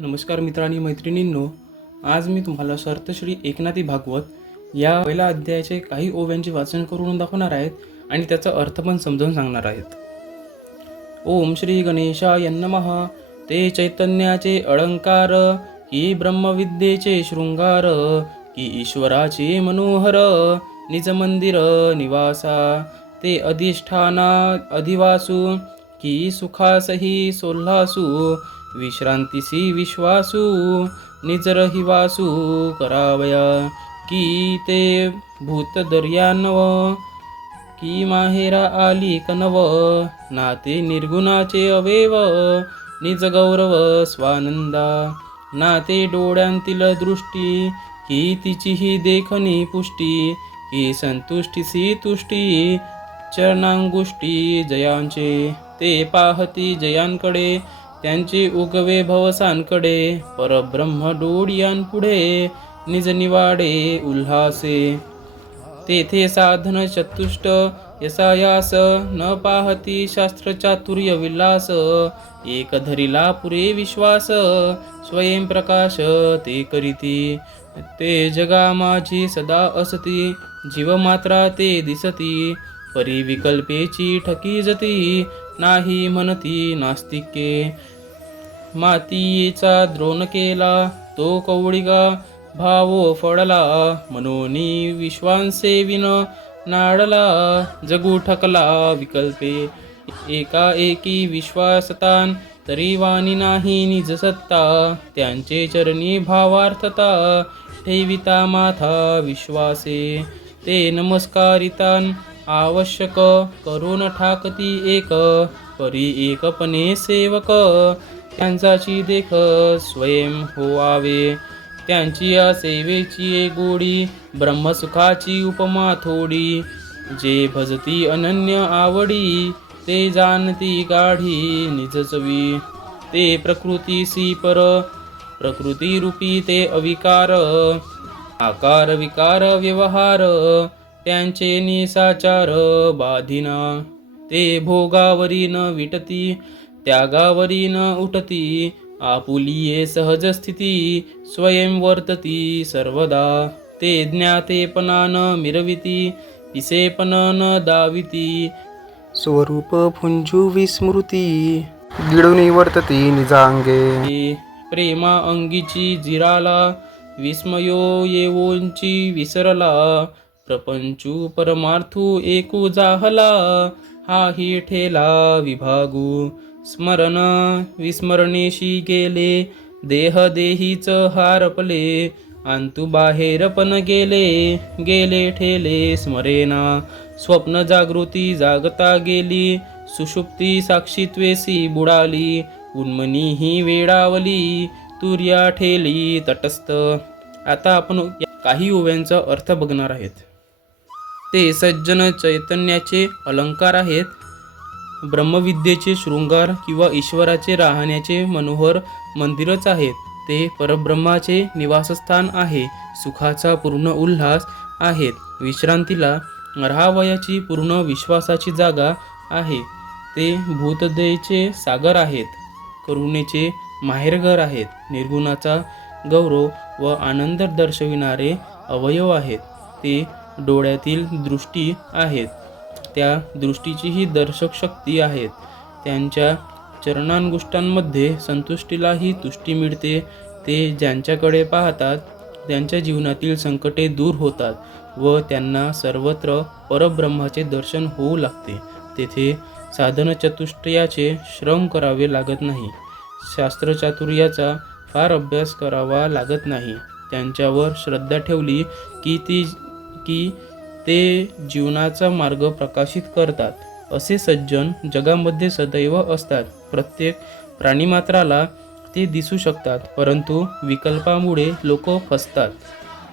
नमस्कार मित्रांनी मैत्रिणींनो, आज मी तुम्हाला श्री एकनाथी भागवत या पहिल्या अध्यायाचे काही ओव्यांचे वाचन करून दाखवणार आहेत आणि त्याचा अर्थ पण समजावून सांगणार आहेत. ओम श्री गणेशाय नमः. ते चैतन्याचे अलंकार, की ब्रह्मविद्येचे शृंगार, की ईश्वराचे मनोहर, निज मंदिर निवासा, ते अधिष्ठाना अधिवासू, की सुखासही सोल्हासू, विश्रांतीसी विश्वासू, निज रहिवासू करावया, की ते भूत दर्यानव, की माहेरा आली कनव, नाते निर्गुणाचे अवेव, निज गौरव स्वानंदा, नाते डोळ्यांतील दृष्टी, की तिचीही देखणी पुष्टी, की संतुष्टीसी तुष्टी, चरणांगुष्टी जयांचे, ते पाहती जयांकडे, त्यांचे उगवे भवसांकडे, परब्रह्म डोळ्यांपुढे, निज निवाडे उल्हासे, तेथे साधन चतुष्ट यसायास, न पाहती शास्त्र चातुर्य विलास, एक धरिला पुरे विश्वास, स्वयं प्रकाश ते करीती, ते जगा माझी सदा असती, जीव मात्रा ते दिसती, परी विकल्पेची ठकी जती, नाही म्हणती नास्तिके, मातीचा द्रोण केला तो कवळिगा, भावो फळला मनोनी विश्वांसेविन, नाडला जगू ठकला विकल्पे, एकाएकी विश्वासतान, तरी वाणी नाही निज सत्ता, त्यांचे चरणी भावार्थता, ठेविता माथा विश्वासे, ते नमस्कारितान आवश्यक, करून ठाकती एक, परी एकपणे सेवक, त्यांचाची देख स्वयं होवावे, त्यांची या सेवेची गोडी, ब्रह्मसुखाची उपमा थोडी, जे भजती अनन्य आवडी, ते जाणती गाढी निज चवी, ते प्रकृतीसी पर, प्रकृती रूपी ते अविकार, आकार विकार व्यवहार, त्यांचे निसाचार बाधिना, ते भोगावरी न विटती, त्यागावरी न उठती, आपुलिये सहज स्थिती, स्वयं वर्तती सर्वदा, ते ज्ञातेपणा न मिरविती, पिसेपण न दाविती, स्वरूप फुंजू विस्मृती, गिळूनी वर्तती निजांगे, प्रेमा अंगीची जिराला, विस्मयो येवोंची विसरला, प्रपंचू परमार्थू एकू जाहला, हा ही ठेला विभागू, स्मरण विस्मरणेशी गेले, देह देहीच हारपले, अंतु बाहेर पण गेले, गेले ठेले स्मरेना, स्वप्न जागृती जागता गेली, सुषुप्ती साक्षीत्वेसी बुडाली, उन्मनी ही वेडावली, तुर्या ठेली तटस्थ. आता आपण काही ओव्यांचा अर्थ बघणार आहेत. ते सज्जन चैतन्याचे अलंकार आहेत, ब्रह्मविद्येचे शृंगार किंवा ईश्वराचे राहण्याचे मनोहर मंदिरच आहेत, ते परब्रह्माचे निवासस्थान आहे, सुखाचा पूर्ण उल्हास आहेत, विश्रांतीला राहावयाची पूर्ण विश्वासाची जागा आहे, ते भूतदयेचे सागर आहेत, करुणेचे माहेरघर आहेत, निर्गुणाचा गौरव व आनंद दर्शविणारे अवयव आहेत, ते डोळ्यातील दृष्टी आहेत, त्या दृष्टीचीही दर्शक शक्ती आहेत, त्यांच्या चरणांगुष्टांमध्ये संतुष्टीलाही तुष्टी मिळते, ते ज्यांच्याकडे पाहतात त्यांच्या जीवनातील संकटे दूर होतात व त्यांना सर्वत्र परब्रह्माचे दर्शन होऊ लागते, तेथे साधन चतुष्टयाचे श्रम करावे लागत नाही, शास्त्रचातुर्याचा फार अभ्यास करावा लागत नाही, त्यांच्यावर श्रद्धा ठेवली की ते जीवनाचा मार्ग प्रकाशित करतात, असे सज्जन जगामध्ये सदैव असतात, प्रत्येक प्राणीमात्राला ते दिसू शकतात, परंतु विकल्पामुळे लोक फसतात,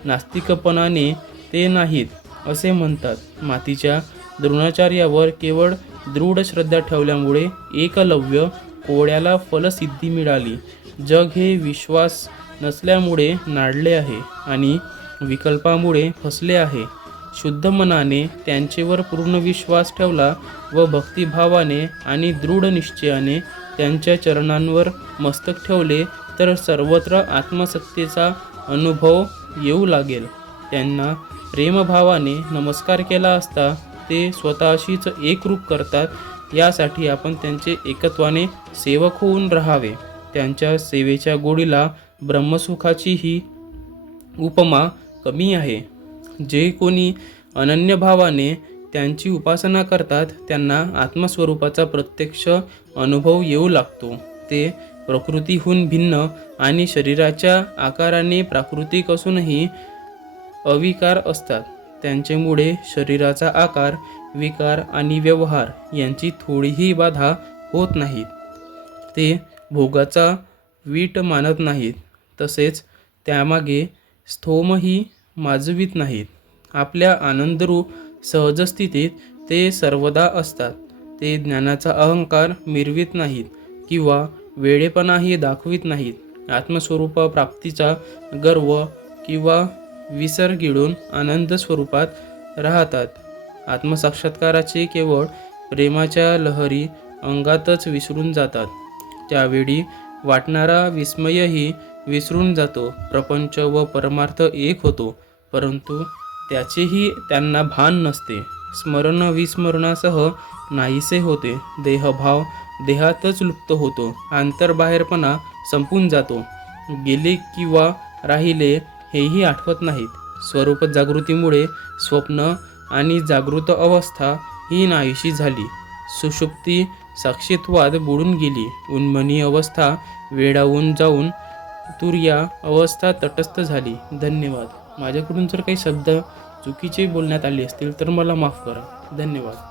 नास्तिकपणाने ते नाहीत असे म्हणतात, मातीच्या द्रोणाचार्यावर केवळ दृढ श्रद्धा ठेवल्यामुळे एकलव्य कोळ्याला फलसिद्धी मिळाली, जग हे विश्वास नसल्यामुळे नाडले आहे आणि विकल्पामुळे फसले आहे, शुद्ध मनाने त्यांचेवर पूर्ण विश्वास ठेवला व भक्तिभावाने आणि दृढ निश्चयाने त्यांच्या चरणांवर मस्तक ठेवले नंतर सर्वत्र आत्मसत्तेचा अनुभव येऊ लागेल. त्यांना प्रेमभावाने नमस्कार केला असता ते स्वतःशीच एकरूप करतात. यासाठी आपण त्यांचे एकत्वाने सेवक होऊन राहावे. त्यांच्या सेवेच्या गोडीला ब्रह्मसुखाचीही उपमा कमी आहे. जे कोणी अनन्य भावाने त्यांची उपासना करतात त्यांना आत्मस्वरूपाचा प्रत्यक्ष अनुभव येऊ लागतो. ते प्रकृतीहून भिन्न आणि शरीराच्या आकाराने प्राकृतिक असूनही अविकार असतात. त्यांच्यामुळे शरीराचा आकार, विकार आणि व्यवहार यांची थोडीही बाधा होत नाहीत. ते भोगाचा वीट मानत नाहीत, तसेच त्यामागे स्तोमही माजवित नाहीत. आपल्या आनंदरूप सहजस्थितीत ते सर्वदा असतात. ते ज्ञानाचा अहंकार मिरवित नाहीत किंवा वेडेपणाही दाखवित नाहीत. आत्मस्वरूप प्राप्तीचा गर्व किंवा विसर गिळून आनंद स्वरूपात राहतात. आत्मसाक्षात्काराचे केवळ प्रेमाच्या लहरी अंगातच विसरून जातात. त्यावेळी वाटणारा विस्मयही विसरून जातो. प्रपंच व परमार्थ एक होतो, परंतु त्याचेही त्यांना भान नसते. स्मरण विस्मरणासह नाहीसे होते. देहभाव देहातच लुप्त होतो. आंतरबाहेरपणा संपून जातो. गेले किंवा राहिले हेही आठवत नाहीत. स्वरूप जागृतीमुळे स्वप्न आणि जागृत अवस्था ही नाहीशी झाली. सुषुप्ती साक्षीत्वात बुडून गेली. उन्मनी अवस्था वेडावून जाऊन तुर्या अवस्था तटस्थ झाली. धन्यवाद. माझ्याकडून जर काही शब्द चुकीचे बोलण्यात आले असतील तर मला माफ करा. धन्यवाद.